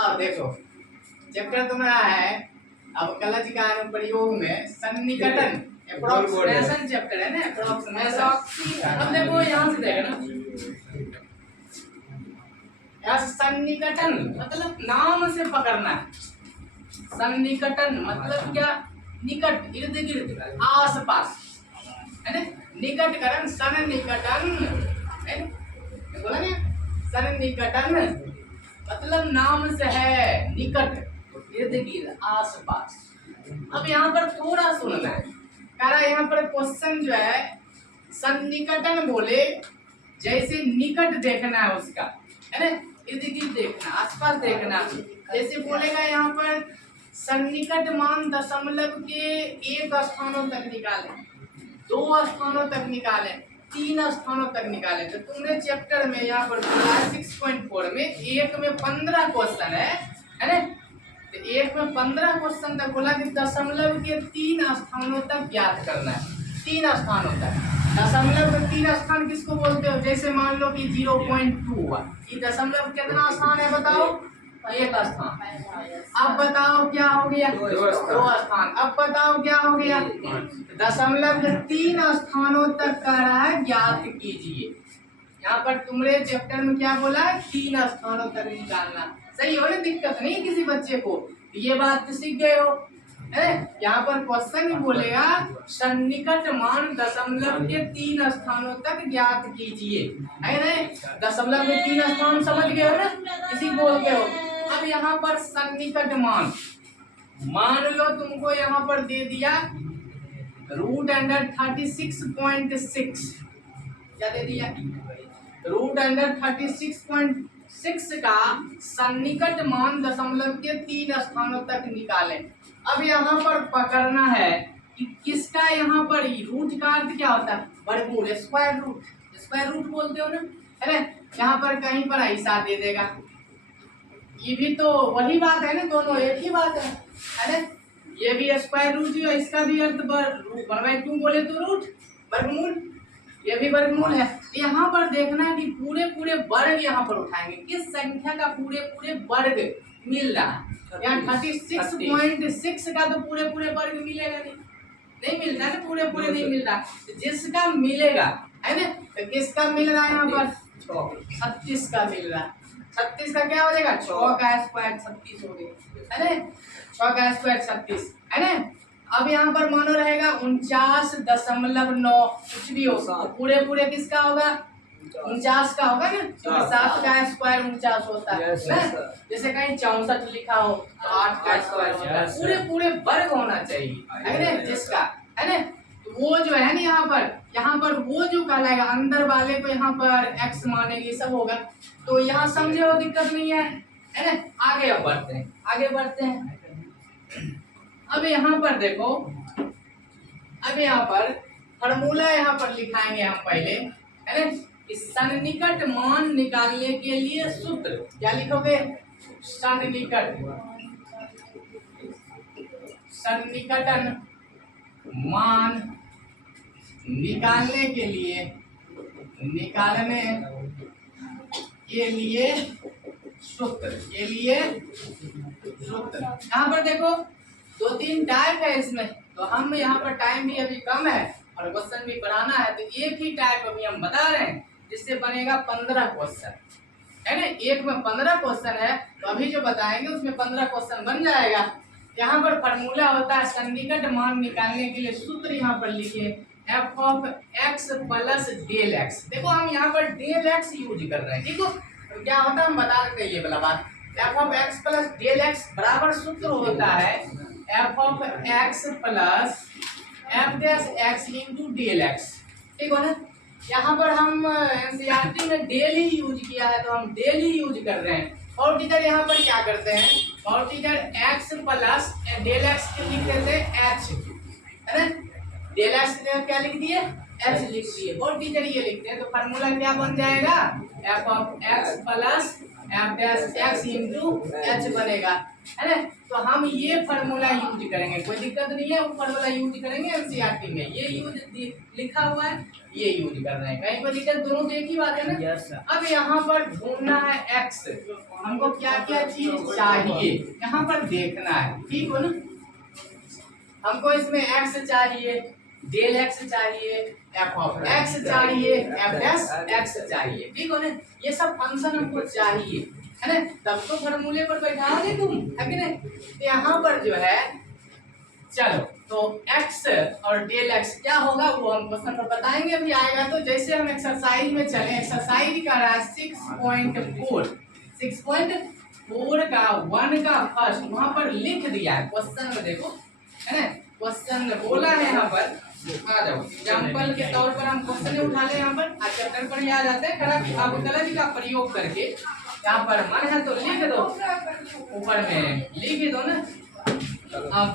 अब देखो चैप्टर तुम्हारा है अवकलज का अनुप्रयोग में सन्निकटन एप्रोक्सीमेशन चैप्टर है ना एप्रोक्सीमेशन। अब देखो यहाँ से देखना यार सन्निकटन मतलब नाम से पकड़ना है। सन्निकटन मतलब क्या निकट इर्द गिर्द आस पास है ना निकटकरण सन्निकटन है ना बोला ना सन्निकटन मतलब नाम से है निकट इर्द गिर्द आस पास। अब यहाँ पर थोड़ा सुनना है कह रहा यहाँ पर क्वेश्चन जो है सन्निकटन बोले जैसे निकट देखना है उसका है ना इर्द गिर्द देखना आसपास देखना। जैसे बोलेगा यहाँ पर सन्निकट मान दशमलव के 1 स्थानों तक निकाले 2 स्थानों तक निकाले 3 स्थानों तक निकाले। तो तुमने चैप्टर में यहाँ पर 6.4 में एक में 15 क्वेश्चन है ना तो एक में 15 क्वेश्चन तक बोला कि दशमलव के 3 स्थानों तक ज्ञात करना है। 3 स्थानों तक दशमलव के 3 स्थान किसको बोलते हो? जैसे मान लो कि 0.2 हुआ ये दशमलव कितना स्थान है बताओ? 1 स्थान। अब बताओ क्या हो गया? 2 स्थान। अब बताओ क्या हो गया? दशमलव के 3 स्थानों तक कह रहा है ज्ञात कीजिए। यहाँ पर तुमने चैप्टर में क्या बोला है? 3 स्थानों तक निकालना। सही हो ना दिक्कत नहीं किसी बच्चे को ये बात तो सीख गए हो है। यहाँ पर क्वेश्चन ही बोलेगा सन्निकट मान दशमलव के 3 स्थानों तक ज्ञात कीजिए है ना। दशमलव के 3 स्थान समझ गए हो ना इसी बोलते हो। अब यहाँ पर सन्निकट मान लो तुमको यहाँ पर दे दिया √36.6 क्या दे दिया? √36.6 का सन्निकट मान दशमलव के 3 स्थानों तक निकालें। अब यहाँ पर पकड़ना है कि किसका यहाँ पर रूट का अर्थ क्या होता है? वर्गमूल स्क्वायर रूट बोलते हो ना है ना। यहाँ पर कहीं पर ऐसा दे देगा ये भी तो वही बात है ना दोनों एक ही बात है ना। ये भी स्क्वायर रूट है इसका भी अर्थ 1/2 बोले तो रूट वर्गमूल ये भी वर्गमूल है। यहाँ पर देखना है कि पूरे वर्ग यहाँ पर उठाएंगे किस संख्या का पूरे वर्ग मिल रहा है। यहाँ 36.6 का तो पूरे वर्ग मिलेगा नहीं मिलता है ना पूरे नहीं मिल रहा। जिसका मिलेगा है ना तो किसका मिल रहा है? यहाँ पर 36 का मिल रहा है। 36 का क्या हो जाएगा? 6 का स्क्वायर 36 हो गया है ना 6 का स्क्वायर 36 है ना। अब यहाँ पर मानो रहेगा 49.9 कुछ भी होगा पूरे किसका होगा? 49 का होगा ना 7 का स्क्वायर 49 होता है ना। जैसे कहीं 64 लिखा हो तो 8 का स्क्वायर होता है। पूरे वर्ग होना चाहिए है ना जिसका है ना। तो वो जो है ना यहाँ पर वो जो कहलाएगा अंदर वाले को यहाँ पर x मानेंगे सब होगा। तो यहाँ समझे हो दिक्कत नहीं है ना। आगे बढ़ते हैं। अब यहाँ पर देखो अब यहाँ पर फॉर्मूला यहाँ पर लिखाएंगे हम पहले है ना। इस सन्निकट मान निकालने के लिए सूत्र क्या लिखोगे? सन्निकटन मान निकालने के लिए सूत्र यहाँ पर देखो 2-3 टाइप है इसमें। तो हम यहाँ पर टाइम भी अभी कम है और क्वेश्चन भी पढ़ाना है तो एक ही टाइप अभी हम बता रहे हैं जिससे बनेगा 15 क्वेश्चन है ना। एक में 15 क्वेश्चन है तो अभी जो बताएंगे उसमें 15 क्वेश्चन बन जाएगा। यहाँ पर फॉर्मूला होता है सन्निकट मान निकालने के लिए सूत्र यहाँ पर लिखिए f(x + del(x)। देखो हम यहाँ पर del(x) यूज कर रहे हैं ठीक है। तो क्या होता है हम बता देते हैं ये वाला बात। f(x + del(x) बराबर सूत्र होता है f(x + f(x) * del(x) ठीक है ना। यहाँ पर हम एनसीईआरटी में डेली यूज किया है तो हम डेली यूज कर रहे हैं। और टीचर यहाँ पर क्या करते हैं और टीचर x + del(x) लिख देते हैं h है ना। del(x) क्या लिख दिए? h लिख दिए। और टीचर ये लिखते हैं तो फार्मूला क्या बन जाएगा? f(x + F dash X into H बनेगा, है ना। तो हम ये फार्मूला यूज करेंगे, कोई दिक्कत नहीं है, वो फार्मूला यूज करेंगे एनसीईआरटी में, ये यूज लिखा हुआ है, ये यूज कर रहे हैं, कहीं पर दिक्कत, दोनों तो एक ही बात है ना। Yes sir. अब यहाँ पर ढूंढना है एक्स, हमको क्या क्या चीज चाहिए यहाँ पर देखना है, ठीक हो ना। हमको इसमें एक्स चाहिए, डेल एक्स चाहिए, एफ ऑफ एक्स चाहिए, एफ डैश एक्स चाहिए, ठीक हो ना। ये सब फंक्शन हमको चाहिए, है ना, तब तो फार्मूले पर बैठाओगे तुम, है कि नहीं। तो यहाँ पर जो है, चलो तो x और डेल x क्या होगा वो हम क्वेश्चन पर बताएंगे, अभी आएगा। तो जैसे हम एक्सरसाइज में चले, एक्सरसाइज का रहा 6.4 का 1 का फर्स्ट वहां पर लिख दिया है क्वेश्चन में, देखो, है ना, क्वेश्चन में बोला है यहाँ पर, आ जाओ एग्जाम्पल के तौर पर हम क्वेश्चन उठा ले, यहाँ पर आज चैप्टर पर ही आ जाते हैं, खड़ा अवकलज का प्रयोग करके यहाँ पर मन है तो लिख दो, ऊपर में लिख दो ना। अब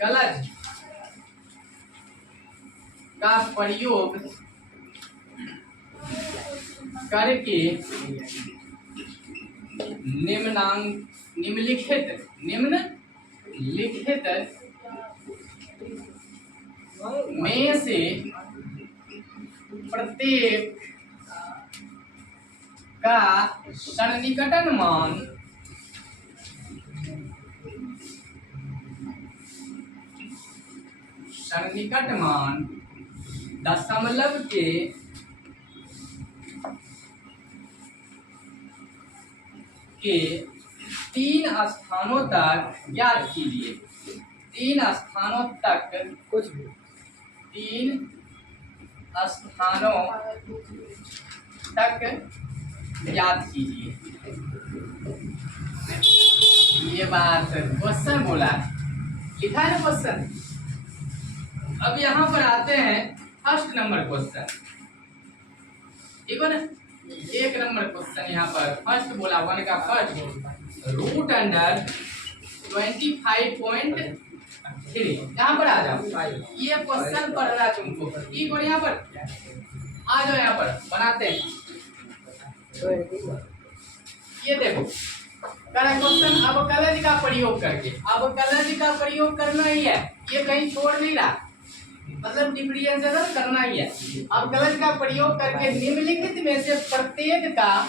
कलज का प्रयोग करके निम्नलिखित में से प्रत्येक का सन्निकटन मान दशमलव के 3 स्थानों तक याद कीजिए, 3 स्थानों तक, कुछ भी 3 स्थानों तक याद कीजिए। ये बात क्वेश्चन बोला, लिखा है ना क्वेश्चन। अब यहाँ पर आते हैं फर्स्ट नंबर क्वेश्चन, ठीक है ना। 1 नंबर क्वेश्चन यहाँ पर फर्स्ट बोला, 1 का फर्स्ट, रूट अंडर 25.3, यहाँ पर आ जाओ, ये क्वेश्चन पढ़ना तुमको, ठीक है। यहाँ पर आ जाओ, यहाँ पर बनाते हैं, ये देखो करा क्वेश्चन। अब कलज का प्रयोग करके, अब कलज का प्रयोग करना ही है, ये कहीं छोड़ नहीं रहा, मतलब डिफरेंशिएशन करना ही है। अब कलज का प्रयोग करके निम्नलिखित में से प्रत्येक का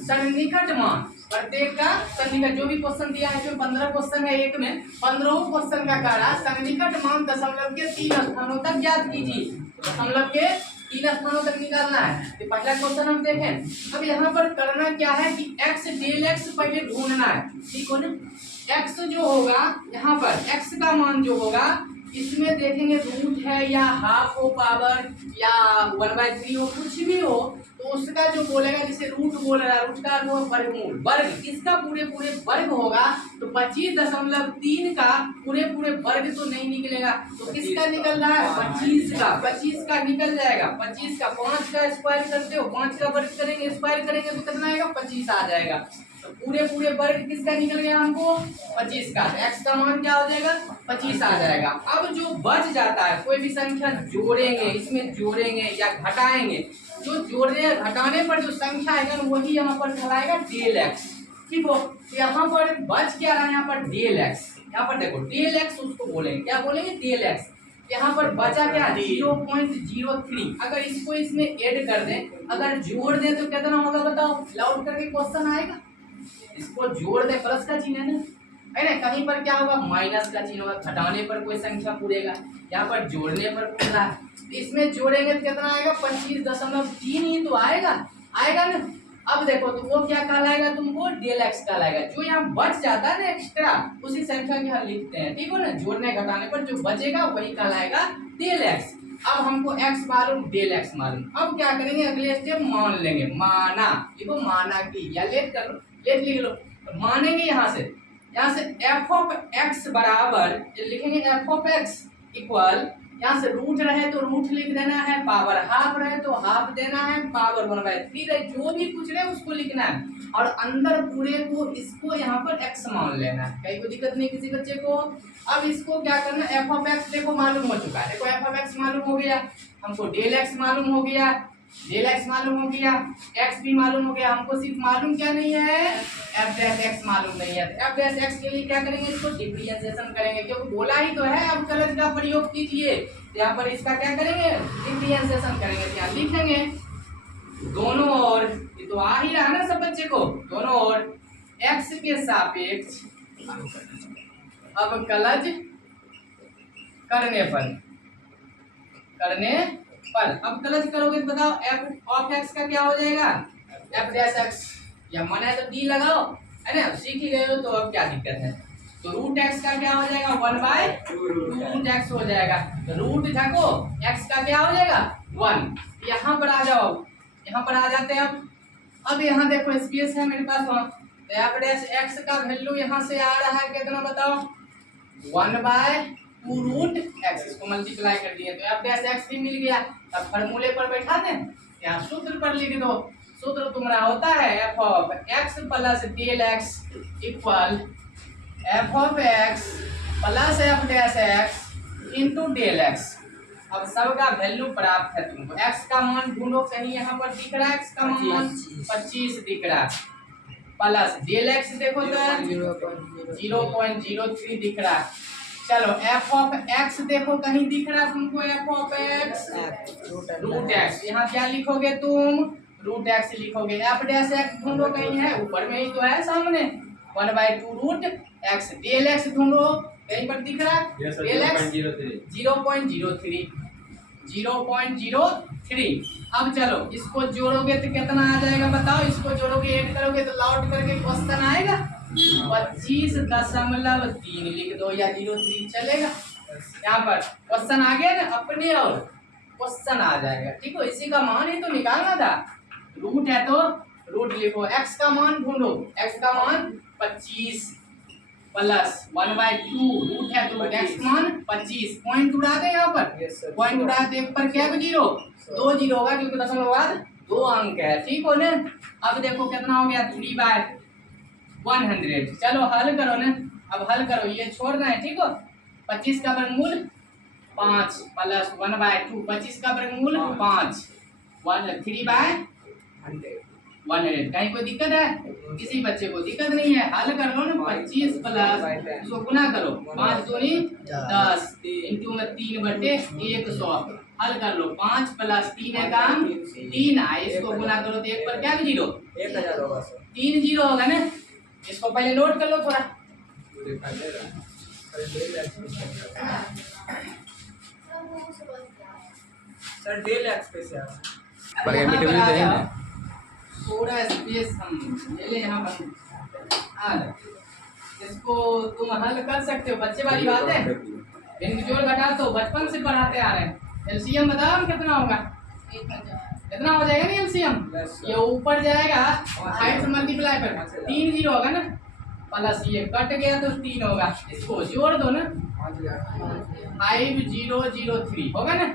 सन्निकट मान, प्रत्येक का सन्निकट, जो भी क्वेश्चन दिया है, इसमें 15 क्वेश्चन है, एक में 15 क्वेश्चन का करा सन्निकट मान दशमलव के 3 स्थानों तक ज्ञात कीजिए, दशमलव के 3 स्थानों तक निकालना है। तो पहला क्वेश्चन हम देखें। अब यहाँ पर करना क्या है कि x डेल x पहले ढूंढना है, ठीक हो ना। x जो होगा यहाँ पर, x का मान जो होगा, इसमें देखेंगे रूट है या हाफ हो पावर या 1/3 हो, कुछ भी हो, तो उसका जो बोलेगा, जैसे रूट बोल रहा है, रूट का वो वर्गमूल, वर्ग, इसका पूरे पूरे वर्ग होगा, तो 25.3 का पूरे पूरे वर्ग तो नहीं निकलेगा, तो किसका निकल रहा है, 25 का निकल जाएगा। 25 का 5 का स्क्वायर करते हो, 5 का वर्ग करेंगे, स्क्वायर करेंगे तो कितना आएगा, 25 आ जाएगा। तो पूरे पूरे वर्ग किसका निकल गया हमको, 25 का। एक्स का मान क्या हो जाएगा, 25 आ जाएगा। अब जो बच जाता है, कोई भी संख्या जोड़ेंगे, इसमें जोड़ेंगे या घटाएंगे, जो जोड़ने घटाने पर जो संख्या आएगा वही यहाँ पर कहलाएगा डेल एक्स, ठीक हो। तो यहाँ पर बच क्या रहा है, यहाँ पर डेल एक्स, यहाँ पर देखो डेल एक्स उसको बोलेंगे, क्या बोलेंगे, डेल एक्स। यहाँ पर बचा क्या, 0.03। अगर इसको इसमें ऐड कर दें, अगर जोड़ दें तो कितना होगा बताओ, लाउड करके क्वेश्चन आएगा। इसको जोड़ दें, प्लस का चिन्ह है ना, कहीं पर क्या होगा, माइनस का चिन्ह होगा, घटाने पर कोई संख्या पूरेगा, यहाँ पर जोड़ने पर पूरा है। इसमें जोड़ेंगे तो कितना आएगा, 25.3 ही तो आएगा ना। अब देखो तो वो क्या कहलाएगा, तुमको डेल एक्स कहलाएगा। जो यहाँ बच जाता है ना एक्स्ट्रा, उसी संख्या के यहाँ लिखते हैं, ठीक हो ना। जोड़ने घटाने पर जो बचेगा वही कहलाएगा डेल एक्स। अब हमको x मालूम, डेल एक्स मालूम। अब क्या करेंगे, अगले स्टेप मान लेंगे, माना, देखो माना की, या लेट कर लो, लेट लिख लो, तो मानेंगे यहाँ से एफ ऑफ एक्स बराबर लिखेंगे, एफ ऑफ एक्स इक्वल, यहाँ से रूट रहे तो रूट लिख देना है, पावर हाफ रहे तो हाफ देना है, पावर 1/3 रहे, जो भी कुछ रहे उसको लिखना है, और अंदर पूरे को इसको यहाँ पर x मान लेना है, कहीं कोई दिक्कत नहीं किसी बच्चे को। अब इसको क्या करना, एफ ऑफ एक्स देखो मालूम हो चुका है, देखो एफ ऑफ एक्स मालूम हो गया, हमको डेल एक्स मालूम हो गया, डेल एक्स मालूम हो गया, एक्स भी मालूम हो गया, हमको सिर्फ मालूम क्या नहीं है, एफ डैश एक्स मालूम नहीं है। तो एफ डैश एक्स के लिए क्या करेंगे, इसको डिफरेंशिएशन करेंगे, क्योंकि बोला ही तो है अब कलज का प्रयोग कीजिए। यहाँ पर इसका क्या करेंगे, डिफरेंशिएशन करेंगे, तो यहाँ लिखेंगे दोनों ओर, ये तो आ ही रहा ना सब बच्चे को, दोनों ओर एक्स के सापेक्ष अब कलज करने पर अब कलज करोगे तो बताओ एफ ऑफ एक्स का क्या हो जाएगा, एफ डैश एक्स, या मन है तो डी लगाओ, है ना, सीख ही गए हो तो अब क्या दिक्कत है। तो रूट एक्स का क्या हो जाएगा, 1/रूट एक्स हो जाएगा। तो रूट देखो एक्स का क्या हो जाएगा 1। यहाँ पर आ जाओ, यहाँ पर आ जाते हैं अब यहाँ देखो स्पेस है मेरे पास वहाँ, तो एफ डैश एक्स का वैल्यू यहाँ से आ रहा है कितना बताओ, 1/2 रूट एक्स, इसको मल्टीप्लाई कर दिए तो एफ डैश एक्स भी मिल गया। अब फॉर्मूले पर बैठा दें, यहाँ सूत्र पर लिख दो, सूत्र तुम्हारा होता है F of X plus del X equal F of X plus F dash X into del X. अब सबका वैल्यू प्राप्त है तुमको, एक्स का मान ढूंढो, कहीं यहाँ पर दिख रहा है एक्स का मान 25 दिख रहा है, प्लस डेल एक्स देखो तो 0.03 दिख रहा है। चलो एफ ऑफ एक्स देखो कहीं दिख रहा है तुमको, F of X root X, यहाँ क्या लिखोगे तुम, रूट एक्स लिखोगे। एफ डैश एक्स ढूंढो कहीं है, ऊपर में ही तो है सामने, 1/2 रूट एक्स। डेल एक्स ढूंढो कहीं पर दिख रहा है, डेल एक्स 0.03। अब चलो इसको जोड़ोगे तो कितना आ जाएगा बताओ, इसको जोड़ोगे ऐड करोगे तो लौट करके क्वेश्चन आएगा 25.3 लिख दो या 03 चलेगा। यहाँ पर क्वेश्चन आ गया ना अपने, और क्वेश्चन आ जाएगा, ठीक है। इसी का मान ही तो निकालना था, रूट है तो रूट लिखो, एक्स का मान ढूंढो, एक्स का मान 25 प्लस 1/2 रूट है तो एक्स मान 25, पॉइंट उड़ा दे यहाँ पर, पॉइंट उड़ा दे पर क्या जीरो, 2 जीरो होगा क्योंकि दशमलव बाद 2 अंक है, ठीक हो ना। अब देखो कितना हो गया 3/100। चलो हल करो ना, अब हल करो, ये छोड़ना है, ठीक हो। 25 का वर्गमूल 5 प्लस 1/2, 25 का वर्गमूल 5, 3/100। कहीं कोई दिक्कत है, किसी बच्चे को दिक्कत नहीं है, हल कर लो ना। 25 प्लस इसको गुना करो, 5 दूनी 10 इंटू में 3/100, हल कर लो। 5 प्लस 3 है काम 3 आए, इसको गुना करो तो 1 पर क्या जीरो, 1000 होगा, 3 जीरो होगा ना। इसको पहले नोट कर लो थोड़ा, सर डेल एक्स कैसे थोड़ा स्पेस हम ले ले यहाँ पर, इसको तुम हल कर सकते हो, बच्चे वाली बात है। इनकी जोड़ घटा तो बचपन से पढ़ाते आ रहे हैं। एलसीएम बताओ कितना होगा, कितना हो जाएगा ना एलसीएम, ये ऊपर जाएगा हाइट से मल्टीप्लाई पर 3 जीरो होगा ना, प्लस ये कट गया तो 3 होगा, इसको जोड़ दो ना, 5003 होगा ना,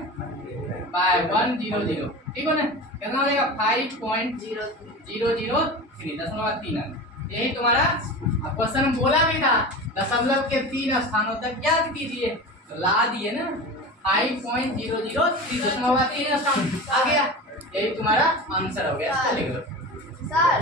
बाय 100, ठीक हो ना। कितना हो जाएगा 5.003 दशमलव 3 अंक। यही तुम्हारा क्वेश्चन बोला भी था, दशमलव के 3 स्थानों तक ज्ञात कीजिए, तो ला दिए ना 5.003 दशमलव 3 स्थान आ गया, यही तुम्हारा आंसर हो गया। सर